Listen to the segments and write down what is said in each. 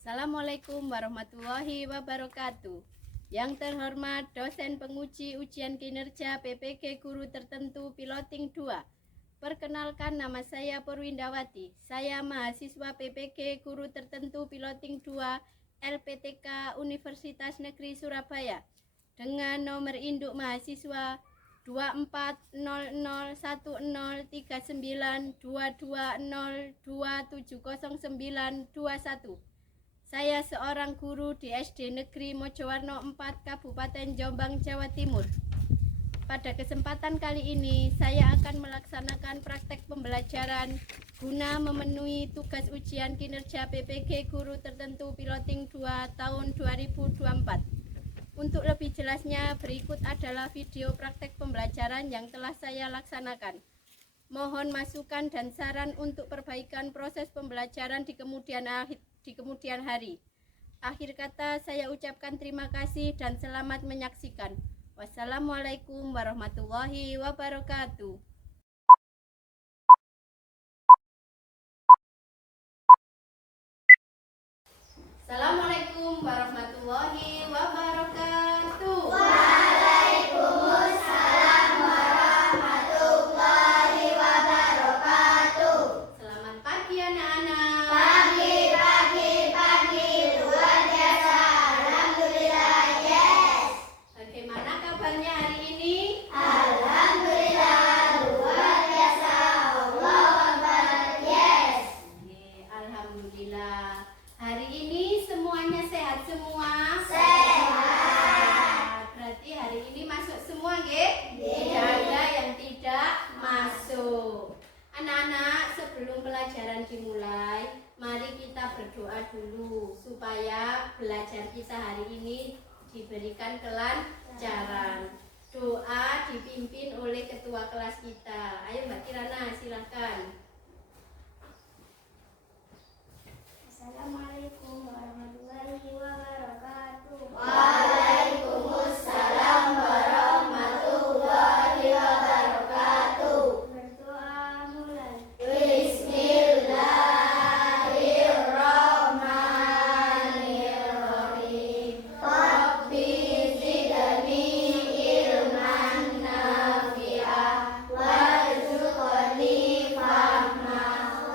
Assalamualaikum warahmatullahi wabarakatuh. Yang terhormat dosen penguji ujian kinerja PPG Guru Tertentu Piloting 2. Perkenalkan, nama saya Purwindawati. Saya mahasiswa PPG Guru Tertentu Piloting 2 LPTK Universitas Negeri Surabaya dengan nomor induk mahasiswa 2400103922027091. Saya seorang guru di SD Negeri Mojowarno 4, Kabupaten Jombang, Jawa Timur. Pada kesempatan kali ini, saya akan melaksanakan praktek pembelajaran guna memenuhi tugas ujian kinerja PPG Guru Tertentu Piloting 2 tahun 2024. Untuk lebih jelasnya, berikut adalah video praktek pembelajaran yang telah saya laksanakan. Mohon masukan dan saran untuk perbaikan proses pembelajaran di kemudian hari. Akhir kata, saya ucapkan terima kasih dan selamat menyaksikan. Wassalamualaikum warahmatullahi wabarakatuh. Assalamualaikum warahmatullahi wabarakatuh. Waalaikumsalam warahmatullahi wabarakatuh. Selamat pagi anak-anak. Pagi, luar biasa. Alhamdulillah, yes. Bagaimana kabarnya hari ini? Alhamdulillah, luar biasa. Allahu Akbar, yes. Alhamdulillah. Hari ini semuanya sehat semua? Sehat. Berarti hari ini masuk semua, nggih? Nggih. Tidak ada yang tidak masuk. Anak-anak, sebelum pelajaran dimulai, mari kita berdoa dulu supaya belajar kita hari ini diberikan kelancaran. Doa dipimpin oleh ketua kelas kita. Ayo Mbak Kirana, silakan. Assalamualaikum warahmatullahi wabarakatuh. Waalaikumsalam warahmatullahi wabarakatuh. Berdoa mulai. Bismillahirrahmanirrahim. Rabbi zidni ilman nafi'ah warzuqni fahma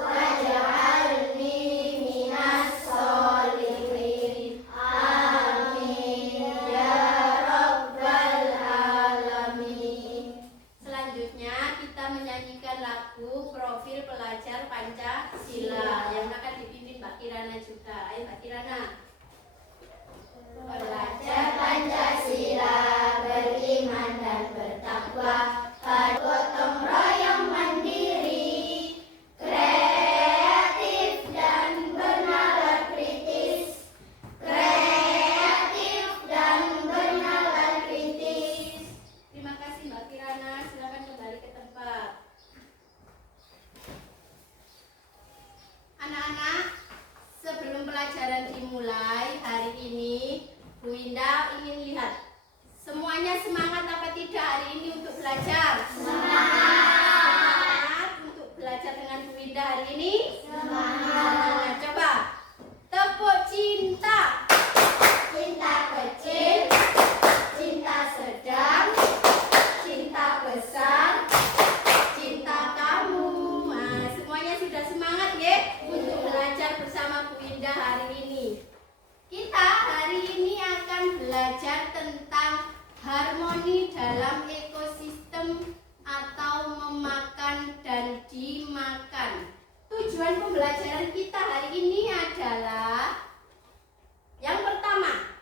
waj'alni minas sholihin. Amin ya rabbal alamin. Selanjutnya kita menyanyikan lagu Profil Pelajar Pancasila yang akan dipimpin Mbak Kirana juga. Ayo Mbak Kirana. Pelajar Pancasila beriman dan bertakwa, bergotong royong mandiri, kreatif dan bernalar kritis, kreatif dan bernalar kritis. Terima kasih Mbak Kirana, silakan kembali ke tempat. Anak-anak, sebelum pelajaran dimulai hari ini, Bu Indah ingin lihat semuanya semangat apa tidak hari ini untuk belajar? Semangat untuk belajar dengan Bu Indah hari ini? Semangat. Coba tepuk cinta. Cinta kecil, cinta sedang, cinta besar, cinta kamu. Nah, semuanya sudah semangat ya untuk belajar bersama Bu Indah hari ini. Kita hari ini akan belajar tentang harmoni dalam ekosistem atau memakan dan dimakan. Tujuan pembelajaran kita hari ini adalah yang pertama,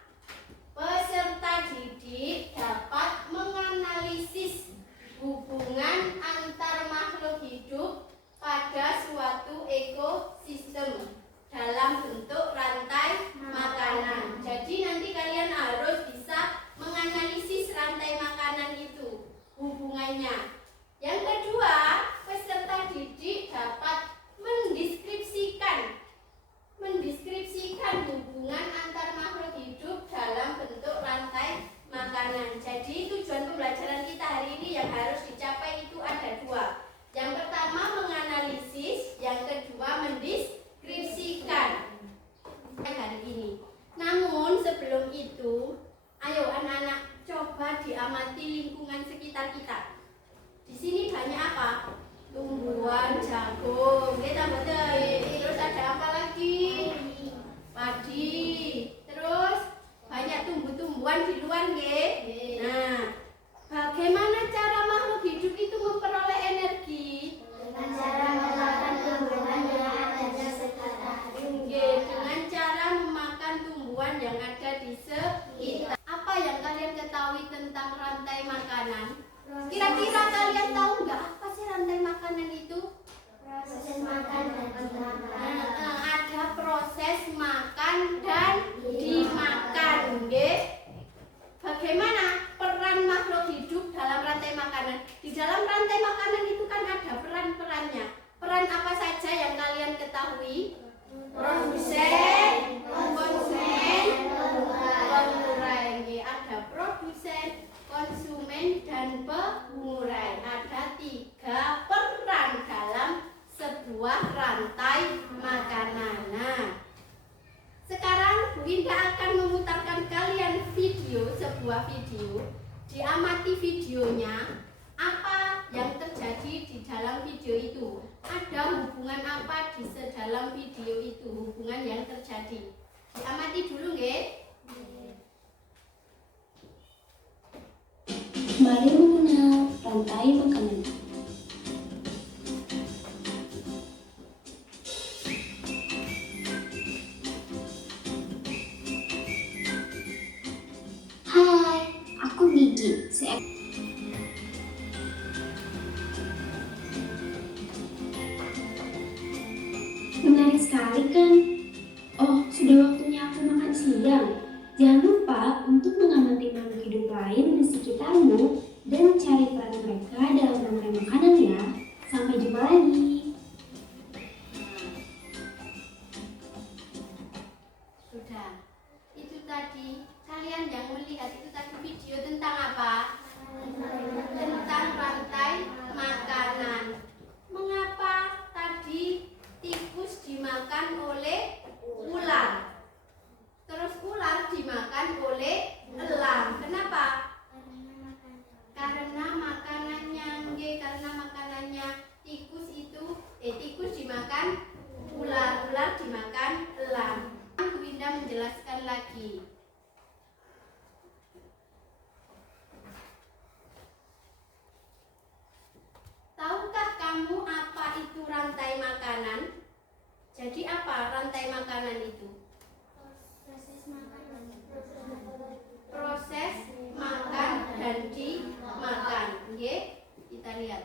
peserta didik dapat menganalisis hubungan antar makhluk hidup pada suatu ekosistem dalam bentuk rantai makanan. Jadi nanti kalian harus bisa menganalisis rantai makanan itu, hubungannya. Yang kedua, peserta didik dapat mendeskripsikan itu, ayo anak-anak coba diamati lingkungan sekitar kita. Di sini banyak apa? Tumbuhan jagung, kita betul. Terus ada apa lagi? Padi. Terus banyak tumbuh-tumbuhan di luar, nggih. Nah, bagaimana cara makhluk hidup itu memperoleh energi? Dengan cara memakan tumbuhan yang ada di sekitar. Nggih, dengan cara memakan tumbuhan yang ada di sekitar. Apa yang kalian ketahui tentang rantai makanan? Kira-kira kalian tahu nggak apa sih rantai makanan itu? Proses makan dan dimakan. Ada proses makan dan dimakan, nggih. Bagaimana peran makhluk hidup dalam rantai makanan? Di dalam rantai makanan itu kan ada peran-perannya. Peran apa saja yang kalian ketahui? Produsen, konsumen, pengurai. Nggih, ada produsen, konsumen, dan pengurai. Ada 3 peran dalam sebuah rantai makanan. Nah, sekarang Bu Indah akan memutarkan kalian sebuah video. Diamati videonya, apa yang terjadi di dalam video itu. Ada hubungan apa di dalam video itu, hubungan yang terjadi. Diamati dulu, nggih. Mari mengenal rantai makanan. Hai, aku Gigi. Menarik sekali kan? Oh, sudah waktunya aku makan siang. Jangan lupa untuk mengamati makhluk hidup lain di sekitarmu dan cari peran mereka dalam rantai makanan ya. Sampai jumpa lagi. Sudah. Itu tadi, kalian yang melihat itu tadi video tentang apa? Tentang rantai makanan. Mengapa tadi tikus dimakan oleh ular? Terus ular dimakan oleh elang. Kenapa? Karena makanannya, nggih, karena makanannya tikus dimakan ular, ular dimakan elang. Bu Indah menjelaskan lagi. Tahukah kamu apa itu rantai makanan? Jadi apa rantai makanan itu? Proses makan dan dimakan. Nggih, kita lihat.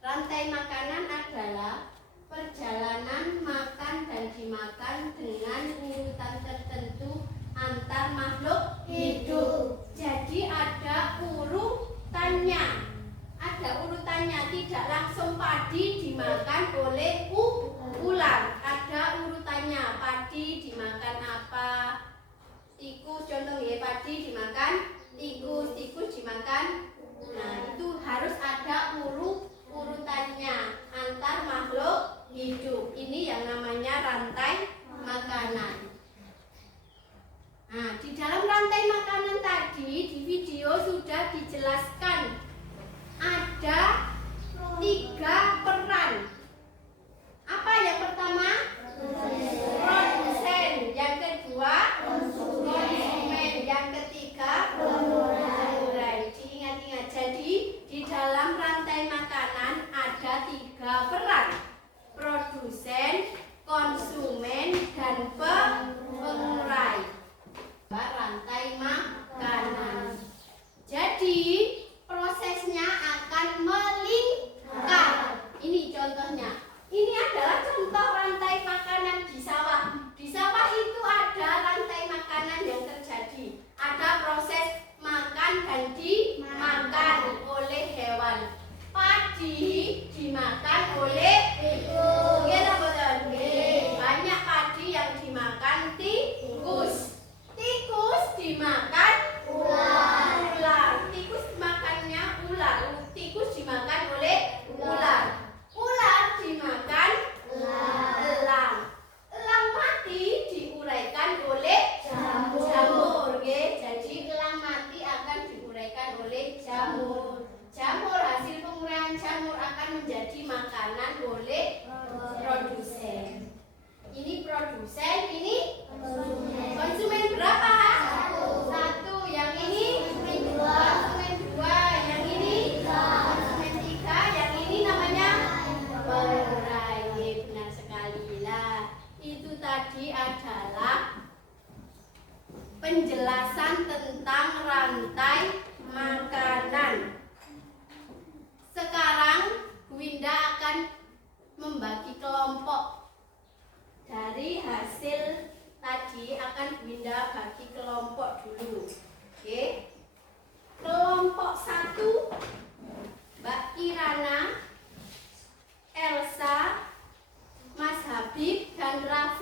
Rantai makanan adalah perjalanan makan dan dimakan dengan urutan tertentu antar makhluk hidup. Jadi ada urutannya. Ada urutannya, tidak langsung padi dimakan oleh ular. Ada urutannya, padi dimakan apa? Tikus, contoh ya, padi dimakan tikus, tikus dimakan. Nah, itu harus ada urutannya antar makhluk hidup. Ini yang namanya rantai makanan. Nah, di dalam rantai makanan tadi di video sudah dijelaskan ada 3 peran. Apa yang pertama? Produsen. Yang kedua? Konsumen. Yang ketiga? Pengurai. Diingat-ingat. Jadi di dalam rantai makanan ada 3 peran. Produsen,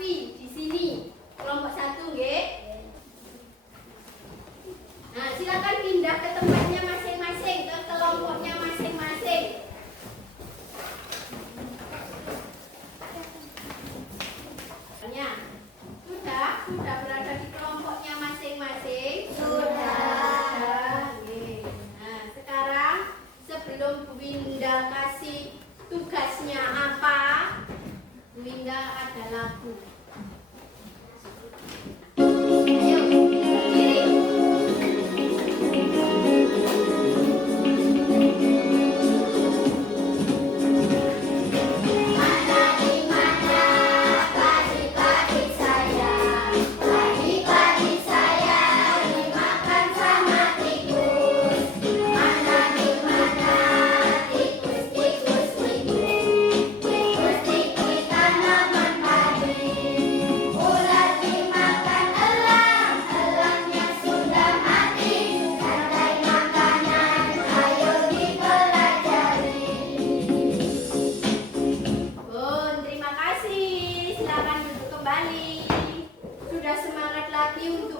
Raffi di sini. Kelompok 1 nggih. Nah, silakan pindah ke tempatnya masing-masing, ke kelompoknya masing-masing. Sudah berada di kelompoknya masing-masing? Sudah. Nggih. Nah, sekarang sebelum Bu Winda kasih tugasnya apa, Bu Winda ada lagu. Ayo, berdiri.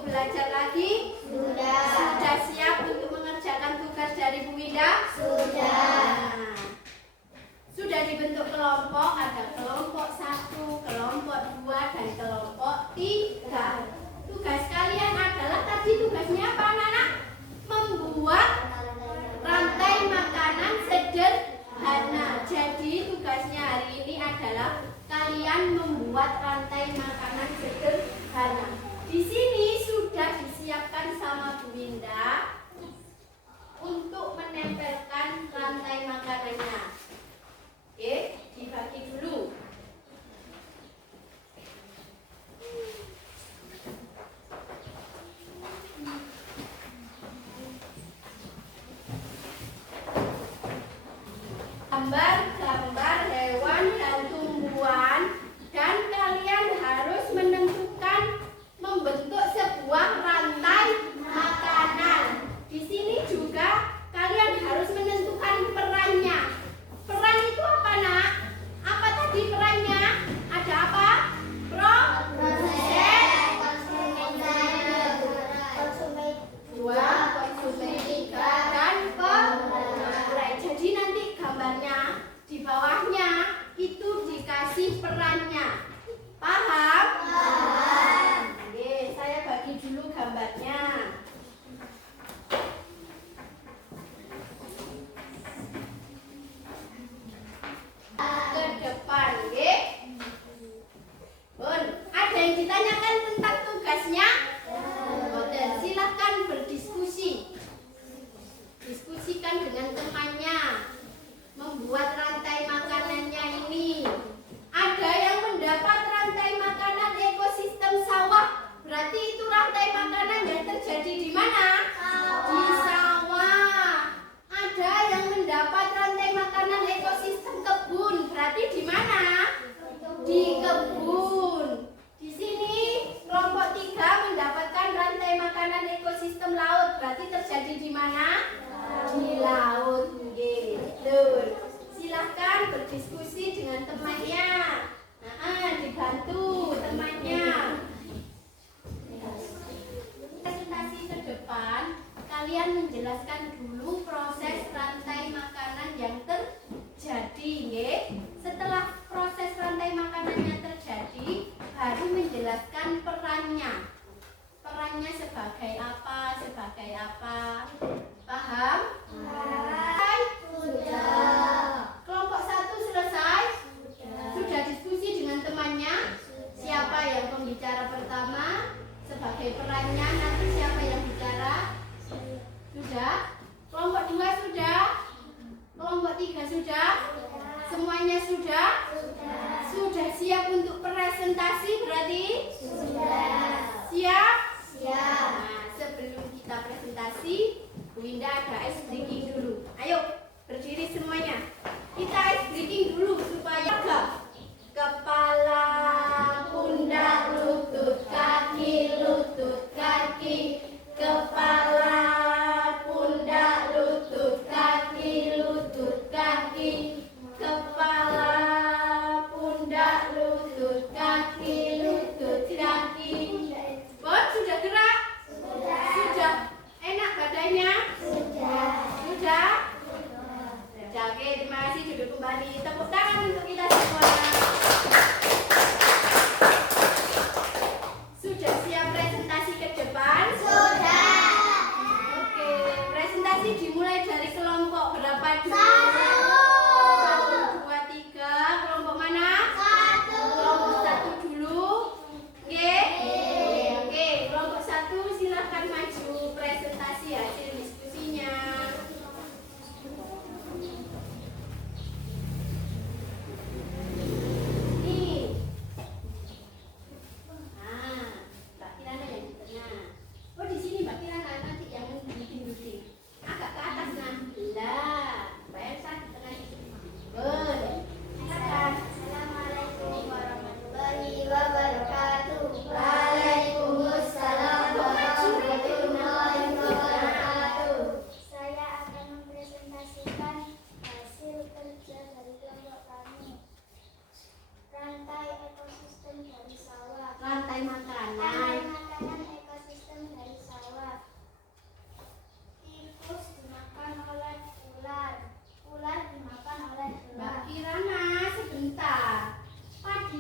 Belajar lagi? Sudah siap untuk mengerjakan tugas dari Bu Winda? Sudah. Sudah dibentuk kelompok, ada kelompok 1, kelompok 2, dan kelompok 3. Tugas kalian adalah tadi tugasnya apa anak-anak? Membuat rantai makanan sederhana. Jadi tugasnya hari ini adalah kalian membuat rantai makanan sederhana. Di sini sudah disiapkan sama Bu Winda untuk menempelkan rantai makanannya. Oke, dibagi dulu. Gambar-gambar hewan dan tumbuhan, dan kalian harus menentukan membentuk sebuah rantai makanan. Di sini juga kalian harus menentukan perannya. Peran itu apa, Nak? Apa tadi perannya? Ada apa? Konsumen 3, dan pembelai. Jadi nanti gambarnya di bawahnya itu dikasih perannya. Paham? Paham. Oke, saya bagi dulu gambarnya. Ke depan, oke? Bun, ada yang ditanyakan tentang tugasnya? Boten, silakan berdiskusi. Diskusikan dengan temannya. Membuat rantai makanannya ini. Ada yang mendapat rantai makanan ekosistem sawah. Berarti itu rantai makanan yang terjadi di mana? Di sawah. Ada yang mendapat rantai makanan ekosistem kebun. Berarti di mana? Di kebun. Di sini kelompok 3 mendapatkan rantai makanan ekosistem laut. Berarti terjadi di mana? Di laut. Gitu. Silahkan berdiskusi dengan temannya. Dibantu temannya. Presentasi ke depan, kalian menjelaskan dulu proses rantai makanan yang terjadi, nggih. Setelah proses rantai makanannya terjadi, baru menjelaskan perannya. Perannya sebagai apa? Sebagai apa? Paham? Sudah. Kelompok 1 selesai? Sudah diskusi dengan temannya? Siapa yang pembicara pertama? Sebagai perannya nanti siapa yang bicara? Sudah? Kelompok 2 sudah? Kelompok 3 sudah? Semuanya sudah? Sudah siap untuk presentasi berarti? Sudah. Siap? Siap. Nah, sebelum kita presentasi, Bu Winda ada ice drinking dulu.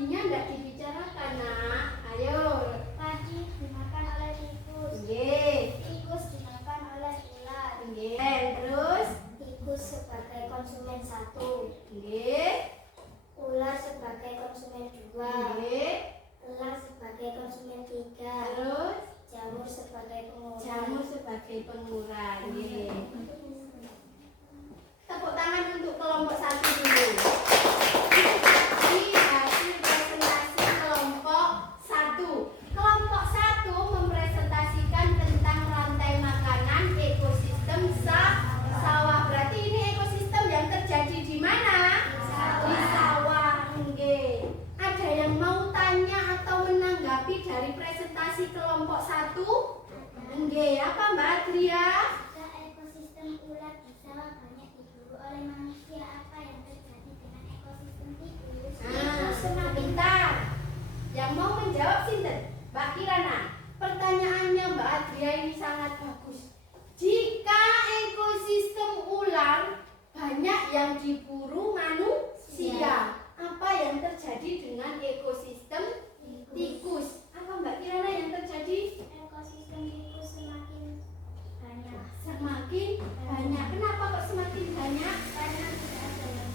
Padinya enggak dibicarakan, Nak. Ayo. Padi dimakan oleh tikus. Nggih. Tikus dimakan oleh ular. Nggih. Terus Tikus sebagai konsumen 1. nggih. Ular sebagai konsumen 2. Nggih. Elang sebagai konsumen 3. Terus Jamur sebagai pengurang. jamur sebagai pengurang. Nggih. Tepuk tangan untuk kelompok 1 dulu. Ini hasil presentasi kelompok 1. Kelompok 1 mempresentasikan tentang rantai makanan ekosistem sawah. Berarti ini ekosistem yang terjadi di mana? Di sawah. Nggih. Ada yang mau tanya atau menanggapi dari presentasi kelompok 1? Nggih, apa Mbak Adria? Jika ekosistem ular di sawah banyak diburu oleh manusia, apa yang terjadi dengan ekosistem tikus? Sebentar. Yang mau menjawab sinten? Mbak Kirana. Pertanyaannya Mbak Adria ini sangat bagus. Jika ekosistem ular banyak yang diburu manusia, apa yang terjadi dengan ekosistem tikus? Apa Mbak Kirana yang terjadi? Ekosistem tikus semakin banyak. Semakin banyak. Kenapa kok semakin banyak? Karena tidak ada yang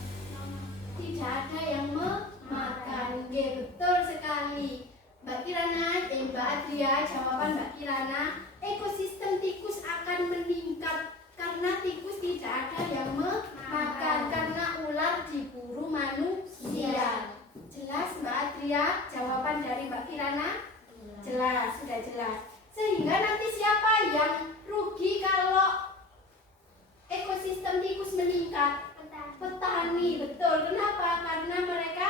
Tidak ada yang memakan. Nggih, betul sekali. Mbak Kirana, Mbak Adria, jawaban Mbak Kirana, ekosistem tikus akan meningkat karena tikus tidak ada yang memakan karena ular diburu manusia. Jelas Mbak Adria, jawaban dari Mbak Kirana? Jelas, sudah jelas. Sehingga nanti siapa yang rugi kalau ekosistem tikus meningkat? Petani, betul. Kenapa? Karena mereka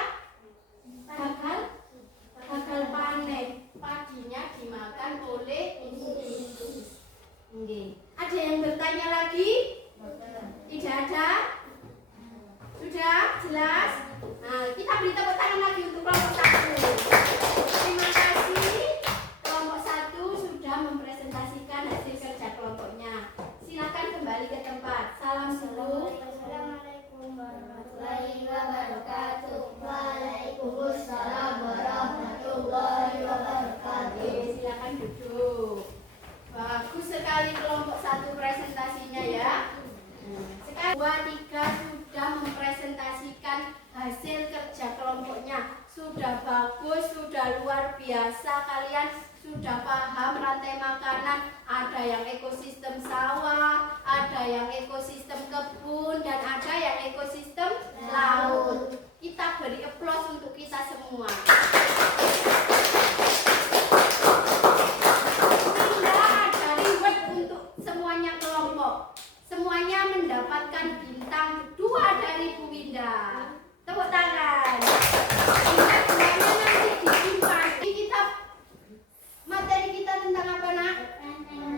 gagal panen. Padinya dimakan oleh tikus. Nggih. Ada yang bertanya lagi? Tidak ada? Sudah jelas? Nah, kita beri tepuk tangan lagi untuk kelompok 1. Terima kasih. Kelompok 1 sudah mempresentasikan hasil kerja kelompoknya. Silakan kembali ke tempat. Salam dulu. Assalamualaikum warahmatullahi wabarakatuh. Waalaikumsalam warahmatullahi wabarakatuh. Oke, silakan duduk. Bagus sekali kelompok 1 presentasinya ya. Sekarang 2, 3 sudah mempresentasikan hasil kerja kelompoknya. Sudah bagus, sudah luar biasa. Kalian sudah paham rantai makanan. Ada yang ekosistem sawah, ada yang ekosistem kebun, dan ada yang ekosistem laut. Kita beri aplaus untuk kita semua. Tidak ada reward untuk semuanya kelompok. Semuanya mendapatkan bintang 2 dari Bu Winda. Tepuk tangan. Semuanya nanti disimpan. Materi kita tentang apa, Nak?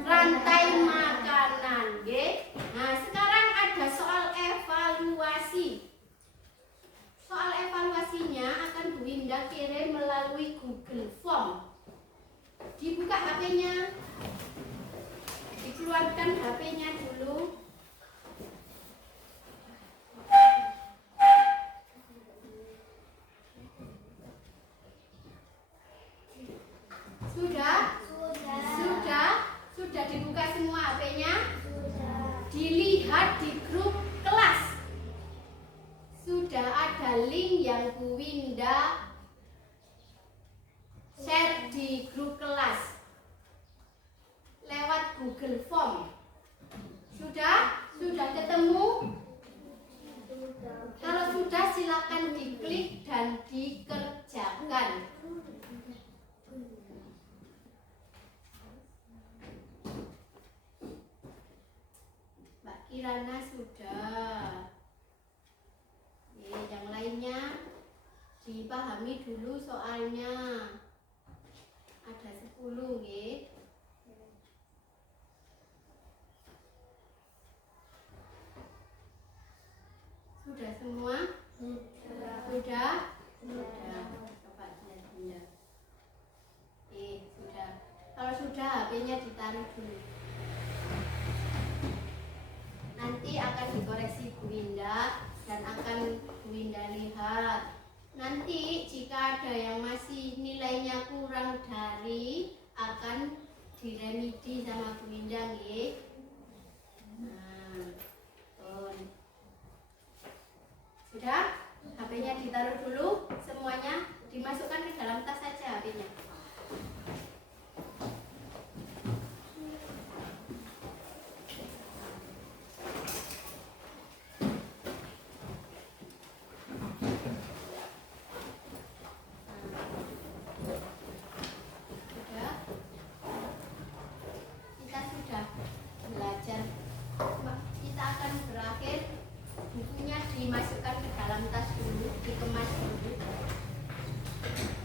Rantai makanan, nggih. Nah, sekarang ada soal evaluasi. Soal evaluasinya akan Bu Winda kirim melalui Google Form. Dibuka HP-nya. Dikeluarkan HP-nya dulu. Sudah? Sudah dibuka semua HP-nya? Dilihat di grup kelas. Sudah ada link yang Bu Winda share di grup kelas lewat Google Form. Sudah? Sudah ketemu? Kalau sudah silakan diklik dan dikerjakan. Mbak Kirana sudah. Yang lainnya dipahami dulu soalnya. Ada 10 nggih. Sudah semua? Sudah? Coba lihat Bunda. Sudah. Kalau sudah HP-nya ditaruh dulu. Nanti akan dikoreksi Bu Winda dan akan Bu Winda lihat. Nanti jika ada yang masih nilainya kurang dari akan diremedi sama Bu Indang ya. Nah, sudah? HP-nya ditaruh dulu, semuanya dimasukkan ke dalam tas saja HP-nya. Kita akan berakhir bukunya dimasukkan ke dalam tas dulu, dikemas dulu.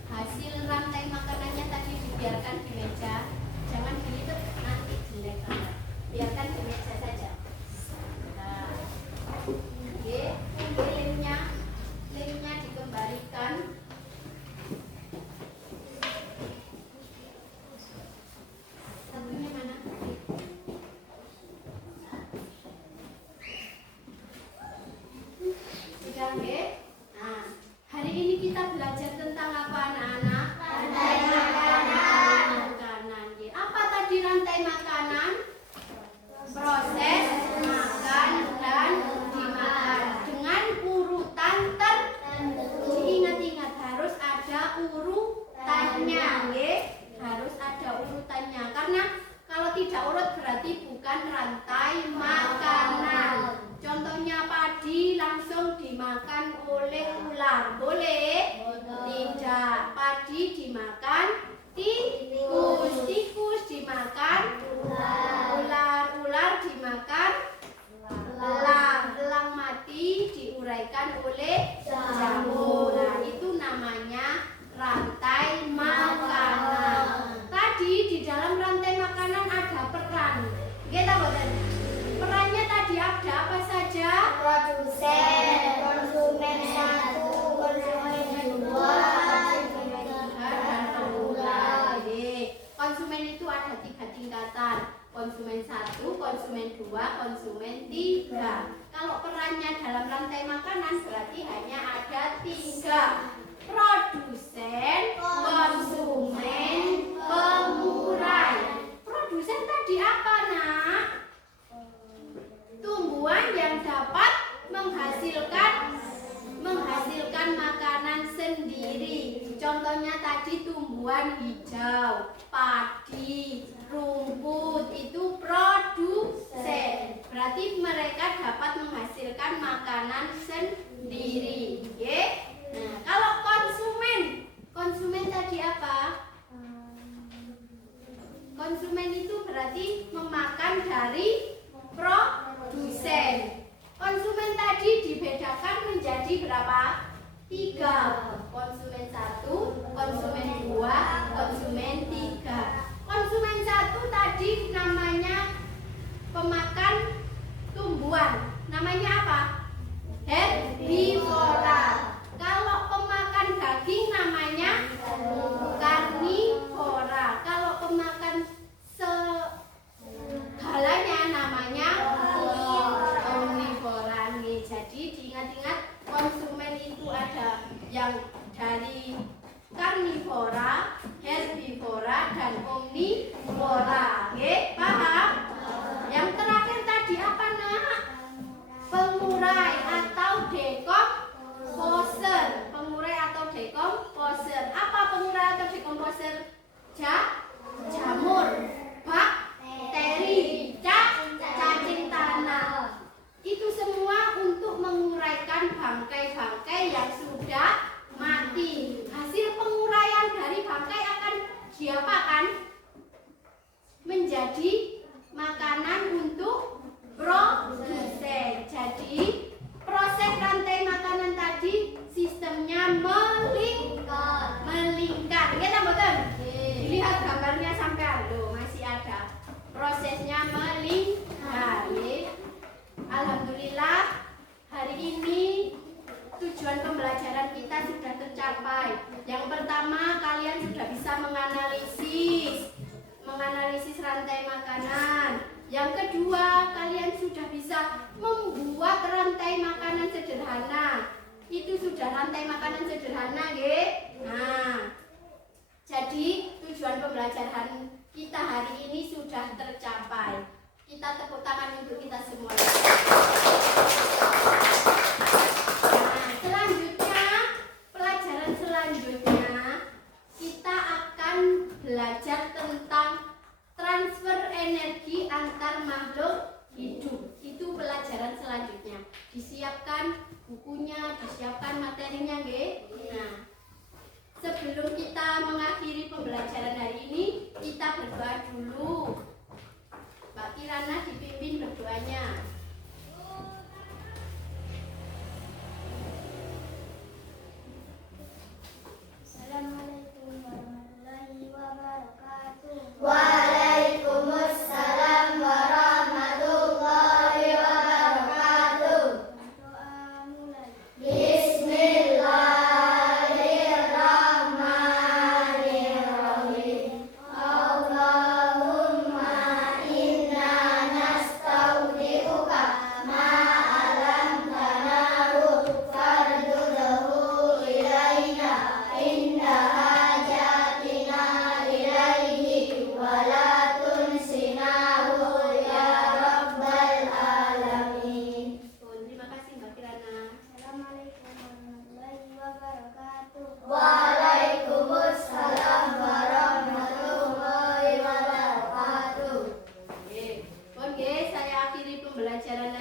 Hasil rantai makanannya tadi dibiarkan di meja, jangan dilipat nanti jelek banget. Biarkan di meja saja. Nah, oke, lemnya dikembalikan. Satunya mana? Nah, hari ini kita belajar tentang apa anak-anak? Rantai makanan. Apa tadi rantai makanan? Proses makan dan dimakan dengan urutan tertentu. Diingat-ingat harus ada urutannya, harus ada urutannya. Karena kalau tidak urut berarti bukan rantai makanan. Contohnya padi langsung dimakan oleh ular, boleh? Tidak. Padi dimakan tikus, tikus dimakan ular dimakan elang mati diuraikan oleh jamur. Nah, itu namanya rantai makanan. Tadi di dalam rantai makanan ada peran. Kita boten. Perannya tadi ada apa saja? Produsen, konsumen 1, konsumen 2, konsumen 3, Dan pengguna. Konsumen itu ada 3 tingkatan. Konsumen 1, konsumen 2, konsumen 3. Kalau perannya dalam rantai makanan berarti hanya ada 3. Produsen, konsumen, pengurai. Produsen tadi apa, Nak? Tumbuhan yang dapat menghasilkan makanan sendiri. Contohnya tadi tumbuhan hijau, padi, rumput, itu produsen. Berarti mereka dapat menghasilkan makanan sendiri. Nah, kalau konsumen tadi apa? Konsumen itu berarti memakan dari produsen. Konsumen tadi dibedakan menjadi berapa? 3. Konsumen 1, konsumen 2, konsumen 3. Konsumen 1 tadi namanya pemakan tumbuhan. Namanya apa? Herbivora. Kalau pemakan daging namanya karnivora. Kalau pemakan segalanya namanya omnivora. Jadi diingat-ingat, konsumen itu ada yang dari karnivora, herbivora, dan omnivora. Paham? Yang terakhir tadi apa, Nak? Pengurai atau dekomposer. Pengurai atau dekomposer. Apa pengurai atau dekomposer? Jamur, bakteri, cacing tanah. Itu semua untuk menguraikan bangkai-bangkai yang sudah mati. Hasil penguraian dari bangkai akan diapakan? Menjadi makanan untuk produsen. Jadi proses rantai makanan tadi sistemnya melingkar. Kita betul. Dilihat gambarnya sampai masih ada. Prosesnya melingkar. Alhamdulillah hari ini tujuan pembelajaran kita sudah tercapai. Yang pertama, kalian sudah bisa menganalisis rantai makanan. Yang kedua, kalian sudah bisa membuat rantai makanan sederhana. Itu sudah rantai makanan sederhana, nggih. Nah, jadi tujuan pembelajaran kita hari ini sudah tercapai. Kita tepuk tangan untuk kita semua. Nah, selanjutnya, pelajaran selanjutnya kita akan belajar tentang transfer energi antar makhluk hidup. Itu pelajaran selanjutnya. Disiapkan bukunya, disiapkan materinya, nggih. Nah, sebelum kita mengakhiri pembelajaran hari ini, kita berdoa dulu. Mbak Kirana dipimpin berdoanya. Assalamualaikum warahmatullahi wabarakatuh. Waalaikumsalam warahmatullahi wabarakatuh. Doa mulai. Bismillahirrahmanirrahim. Allahumma inna nastaudiuka ma alamtanahu fardudahu ilaina inda hajatina ilaihi wala tunsinahu ya rabbal alamin. Terima kasih Mbak Kirana. Assalamualaikum warahmatullahi wabarakatuh. Waalaikumsalam warahmatullahi wabarakatuh. Oke, saya akhiri pembelajaran